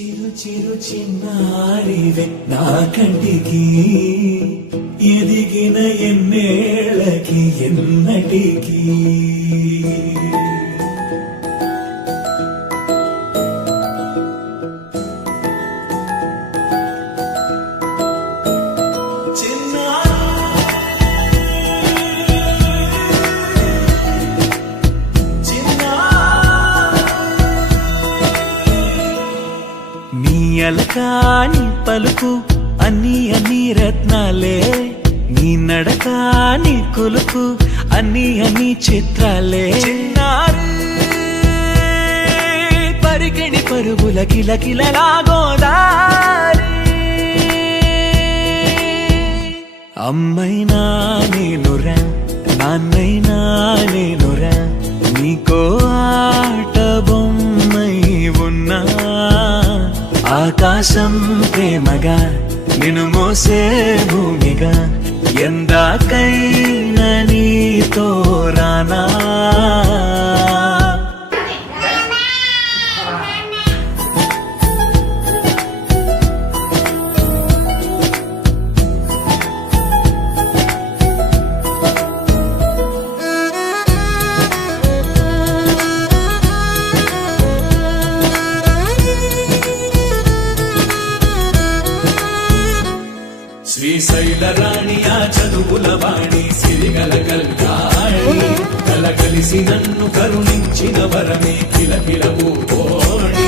చిరు చిరు చిన్నారివే నా కంటికి ఎదిగిన ఎన్నేళ్ళకి ఎన్నటికి అలకాని పలుకు అన్ని అన్ని రత్నాలే నీ నడకాని కొలుకు అన్ని అన్ని చిత్రాలే చిన్నారు పరికిణి పరుగుల కిలకిలలా గోదారి అమ్మైనా నేనురా నాన్నైనా నేనురా నీకో ఆట బొమ్మై ఉన్నా ఆకాశం ప్రేమగా నిన్ను మోసే భూమిగా ఎందాకైనా నీతో రానా శ్రీశైల రాణి ఆ చదువుల వాణి సిరిగల కల్యాణి కల కలిసి నన్ను కరుణించిన వరమే కిలకిలవు కోణి